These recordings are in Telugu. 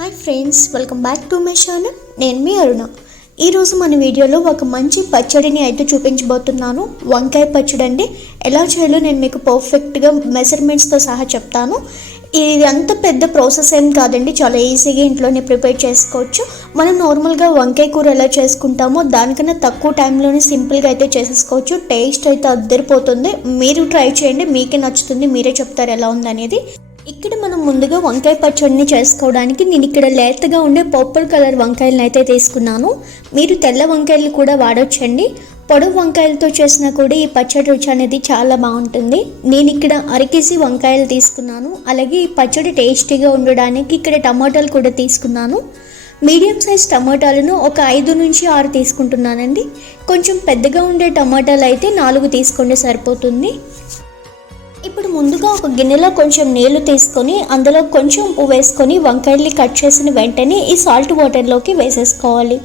Hi friends, welcome back to my channel. నేను మీ అరుణ. ఈరోజు మన వీడియోలో ఒక మంచి పచ్చడిని అయితే చూపించబోతున్నాను. వంకాయ పచ్చడి అండి. ఎలా చేయాలో నేను మీకు పర్ఫెక్ట్గా మెజర్మెంట్స్తో సహా చెప్తాను. ఇది అంత పెద్ద ప్రాసెస్ ఏం కాదండి, చాలా ఈజీగా ఇంట్లోనే ప్రిపేర్ చేసుకోవచ్చు. మనం నార్మల్గా వంకాయ కూర ఎలా చేసుకుంటామో దానికన్నా తక్కువ టైంలోనే సింపుల్గా అయితే చేసేసుకోవచ్చు. టేస్ట్ అయితే అద్దరిపోతుంది. మీరు ట్రై చేయండి, మీకే నచ్చుతుంది, మీరే చెప్తారు ఎలా ఉందనేది. ఇక్కడ మనం ముందుగా వంకాయ పచ్చడిని చేసుకోవడానికి నేను ఇక్కడ లేతగా ఉండే పర్పుల్ కలర్ వంకాయలను అయితే తీసుకున్నాను. మీరు తెల్ల వంకాయలు కూడా వాడొచ్చండి. పొడవు వంకాయలతో చేసినా కూడా ఈ పచ్చడి రుచి అనేది చాలా బాగుంటుంది. నేను ఇక్కడ అరకేసి వంకాయలు తీసుకున్నాను. అలాగే ఈ పచ్చడి టేస్టీగా ఉండడానికి ఇక్కడ టమాటాలు కూడా తీసుకున్నాను. మీడియం సైజ్ టమాటాలను ఒక 5 నుంచి 6 తీసుకుంటున్నానండి. కొంచెం పెద్దగా ఉండే టమాటాలు అయితే 4 తీసుకోండి, సరిపోతుంది. ఇప్పుడు ముందుగా ఒక గిన్నెలో కొంచెం నీళ్లు తీసుకొని అందులో కొంచెం ఉప్పు వేసుకొని వంకాయల్ని కట్ చేసిన వెంటనే ఈ సాల్ట్ వాటర్లోకి వేసేసుకోవాలి.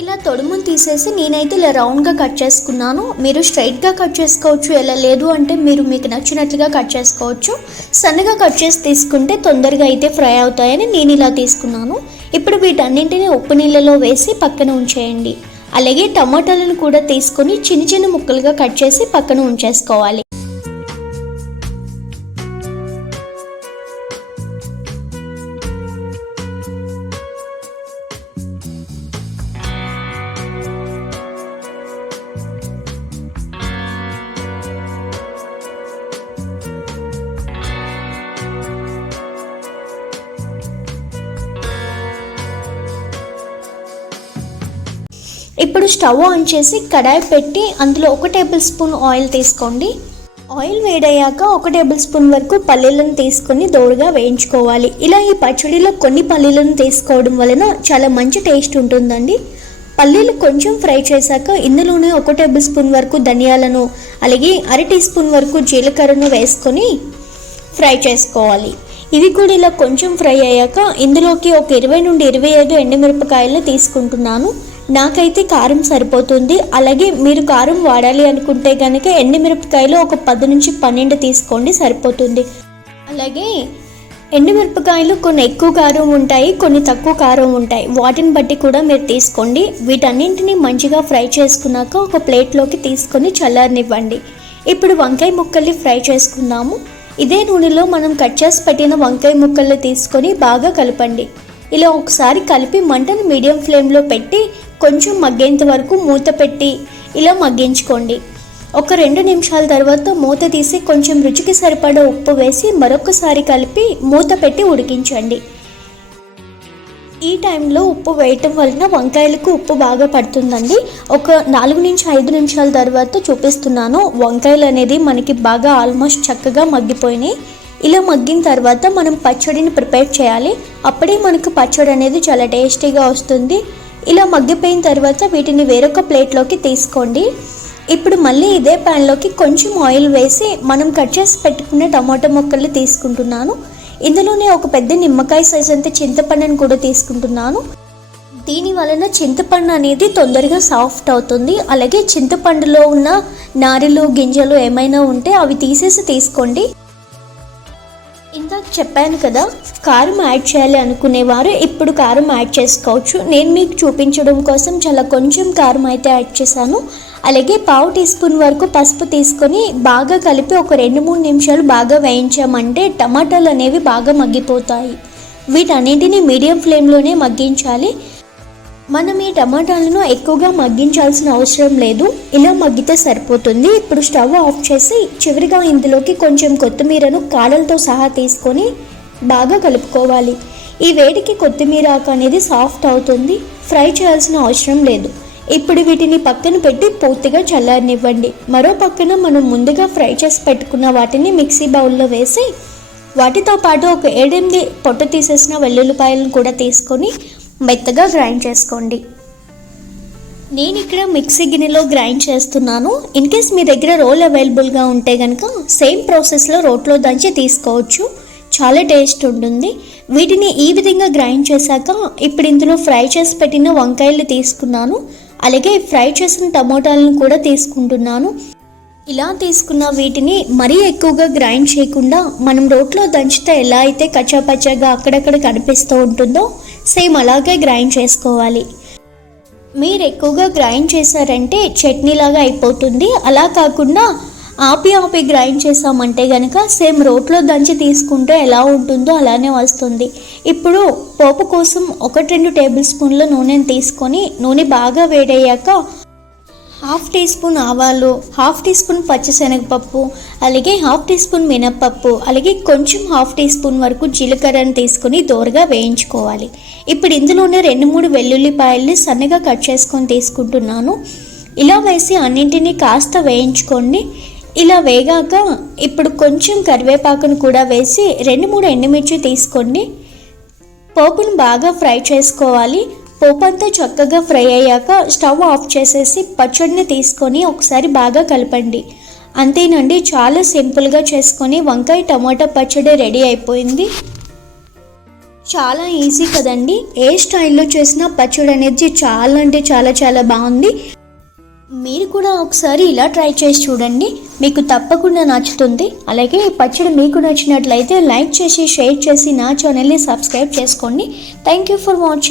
ఇలా తొడుమును తీసేసి నేనైతే ఇలా రౌండ్గా కట్ చేసుకున్నాను. మీరు స్ట్రైట్గా కట్ చేసుకోవచ్చు, ఎలా లేదు అంటే మీకు నచ్చినట్లుగా కట్ చేసుకోవచ్చు. సన్నగా కట్ చేసి తీసుకుంటే తొందరగా అయితే ఫ్రై అవుతాయని నేను ఇలా తీసుకున్నాను. ఇప్పుడు వీటన్నింటినీ ఉప్పు నీళ్ళలో వేసి పక్కన ఉంచేయండి. అలాగే టమాటాలను కూడా తీసుకొని చిన్న చిన్న ముక్కలుగా కట్ చేసి పక్కన ఉంచేసుకోవాలి. ఇప్పుడు స్టవ్ ఆన్ చేసి కడాయి పెట్టి అందులో 1 టేబుల్ స్పూన్ ఆయిల్ తీసుకోండి. ఆయిల్ వేడయ్యాక 1 టేబుల్ స్పూన్ వరకు పల్లీలను తీసుకొని దోరగా వేయించుకోవాలి. ఇలా ఈ పచ్చడిలో కొన్ని పల్లీలను తీసుకోవడం వలన చాలా మంచి టేస్ట్ ఉంటుందండి. పల్లీలు కొంచెం ఫ్రై చేశాక ఇందులోనే 1 టేబుల్ స్పూన్ వరకు ధనియాలను అలాగే 1/2 టీ స్పూన్ వరకు జీలకర్రను వేసుకొని ఫ్రై చేసుకోవాలి. ఇవి కూడా ఇలా కొంచెం ఫ్రై అయ్యాక ఇందులోకి ఒక 20 నుండి 25 ఎండుమిరపకాయలను తీసుకుంటున్నాను. నాకైతే కారం సరిపోతుంది. అలాగే మీరు కారం వాడాలి అనుకుంటే కనుక ఎండుమిరపకాయలు ఒక 10 నుంచి 12 తీసుకోండి, సరిపోతుంది. అలాగే ఎండుమిరపకాయలు కొన్ని ఎక్కువ కారం ఉంటాయి, కొన్ని తక్కువ కారం ఉంటాయి. వాటిని బట్టి కూడా మీరు తీసుకోండి. వీటన్నింటినీ మంచిగా ఫ్రై చేసుకున్నాక ఒక ప్లేట్లోకి తీసుకొని చల్లారనివ్వండి. ఇప్పుడు వంకాయ ముక్కల్ని ఫ్రై చేసుకుందాము. ఇదే నూనెలో మనం కట్ చేసి పెట్టిన వంకాయ ముక్కల్ని తీసుకొని బాగా కలపండి. ఇలా ఒకసారి కలిపి మంటను మీడియం ఫ్లేమ్లో పెట్టి కొంచెం మగ్గేంత వరకు మూత పెట్టి ఇలా మగ్గించుకోండి. ఒక 2 నిమిషాల తర్వాత మూత తీసి కొంచెం రుచికి సరిపడా ఉప్పు వేసి మరొకసారి కలిపి మూత పెట్టి ఉడికించండి. ఈ టైంలో ఉప్పు వేయటం వలన వంకాయలకు ఉప్పు బాగా పడుతుందండి. ఒక 4 నుంచి 5 నిమిషాల తర్వాత చూపిస్తున్నాను. వంకాయలు అనేది మనకి బాగా ఆల్మోస్ట్ చక్కగా మగ్గిపోయినాయి. ఇలా మగ్గిన తర్వాత మనం పచ్చడిని ప్రిపేర్ చేయాలి. అప్పుడే మనకు పచ్చడి అనేది చాలా టేస్టీగా వస్తుంది. ఇలా మగ్గిపోయిన తర్వాత వీటిని వేరొక ప్లేట్లోకి తీసుకోండి. ఇప్పుడు మళ్ళీ ఇదే ప్యాన్లోకి కొంచెం ఆయిల్ వేసి మనం కట్ చేసి పెట్టుకున్న టమాటా ముక్కల్ని తీసుకుంటున్నాను. ఇందులోనే ఒక పెద్ద నిమ్మకాయ సైజ్ అంత చింతపండుని కూడా తీసుకుంటున్నాను. దీని వలన చింతపండు అనేది తొందరగా సాఫ్ట్ అవుతుంది. అలాగే చింతపండులో ఉన్న నారులు గింజలు ఏమైనా ఉంటే అవి తీసేసి తీసుకోండి. ఇందాక చెప్పాను కదా, కారం యాడ్ చేయాలి అనుకునేవారు ఇప్పుడు కారం యాడ్ చేసుకోవచ్చు. నేను మీకు చూపించడం కోసం చాలా కొంచెం కారం అయితే యాడ్ చేశాను. అలాగే 1/2 టీ స్పూన్ వరకు పసుపు తీసుకొని బాగా కలిపి ఒక 2-3 నిమిషాలు బాగా వేయించామంటే టమాటాలు అనేవి బాగా మగ్గిపోతాయి. వీటన్నింటినీ మీడియం ఫ్లేమ్లోనే మగ్గించాలి. మనం ఈ టమాటాలను ఎక్కువగా మగ్గించాల్సిన అవసరం లేదు, ఇలా మగ్గితే సరిపోతుంది. ఇప్పుడు స్టవ్ ఆఫ్ చేసి చివరిగా ఇందులోకి కొంచెం కొత్తిమీరను కాడలతో సహా తీసుకొని బాగా కలుపుకోవాలి. ఈ వేడికి కొత్తిమీర ఆకు అనేది సాఫ్ట్ అవుతుంది, ఫ్రై చేయాల్సిన అవసరం లేదు. ఇప్పుడు వీటిని పక్కన పెట్టి పూర్తిగా చల్లారనివ్వండి. మరో పక్కన మనం ముందుగా ఫ్రై చేసి పెట్టుకున్న వాటిని మిక్సీ బౌల్లో వేసి వాటితో పాటు ఒక 7-8 పొట్టు తీసేసిన వెల్లుల్లిపాయలను కూడా తీసుకొని మెత్తగా గ్రైండ్ చేసుకోండి. నేను ఇక్కడ మిక్సీ గిన్నెలో గ్రైండ్ చేస్తున్నాను. ఇన్ కేస్ మీ దగ్గర రోల్ అవైలబుల్గా ఉంటే కనుక సేమ్ ప్రాసెస్లో రోట్లో దంచి తీసుకోవచ్చు, చాలా టేస్ట్ ఉంటుంది. వీటిని ఈ విధంగా గ్రైండ్ చేశాక ఇప్పుడు ఇందులో ఫ్రై చేసి పెట్టిన వంకాయలు తీసుకున్నాను. అలాగే ఫ్రై చేసిన టమోటాలను కూడా తీసుకుంటున్నాను. ఇలా తీసుకున్న వీటిని మరీ ఎక్కువగా గ్రైండ్ చేయకుండా మనం రోట్లో దంచితే ఎలా అయితే కచ్చాపచ్చాగా అక్కడక్కడ కనిపిస్తూ ఉంటుందో సేమ్ అలాగే గ్రైండ్ చేసుకోవాలి. మీరు ఎక్కువగా గ్రైండ్ చేశారంటే చట్నీలాగా అయిపోతుంది. అలా కాకుండా ఆపి గ్రైండ్ చేసామంటే కనుక సేమ్ రోట్లో దంచి తీసుకుంటే ఎలా ఉంటుందో అలానే వస్తుంది. ఇప్పుడు పోపు కోసం 1-2 టేబుల్ స్పూన్ల నూనెని తీసుకొని నూనె బాగా వేడయ్యాక 1/2 టీ స్పూన్ ఆవాలు, 1/2 టీ స్పూన్ పచ్చిశనగపప్పు, అలాగే 1/2 టీ స్పూన్ మినప్పప్పు, అలాగే కొంచెం 1/2 టీ స్పూన్ వరకు జీలకర్రను తీసుకొని దోరగా వేయించుకోవాలి. ఇప్పుడు ఇందులోనే 2-3 వెల్లుల్లిపాయల్ని సన్నగా కట్ చేసుకొని తీసుకుంటున్నాను. ఇలా వేసి అన్నింటినీ కాస్త వేయించుకోండి. ఇలా వేగాక ఇప్పుడు కొంచెం కరివేపాకును కూడా వేసి 2-3 ఎండుమిర్చి తీసుకోండి. పోపును బాగా ఫ్రై చేసుకోవాలి. పోపు అంతా చక్కగా ఫ్రై అయ్యాక స్టవ్ ఆఫ్ చేసేసి పచ్చడిని తీసుకొని ఒకసారి బాగా కలపండి. అంతేనండి, చాలా సింపుల్గా చేసుకొని వంకాయ టమాటా పచ్చడి రెడీ అయిపోయింది. చాలా ఈజీ కదండి. ఏ స్టైల్లో చేసినా పచ్చడి అనేది చాలా అంటే చాలా బాగుంది. మీరు కూడా ఒకసారి ఇలా ట్రై చేసి చూడండి, మీకు తప్పకుండా నచ్చుతుంది. అలాగే ఈ పచ్చడి మీకు నచ్చినట్లయితే లైక్ చేసి షేర్ చేసి నా ఛానల్ని సబ్స్క్రైబ్ చేసుకోండి. Thank you for watching.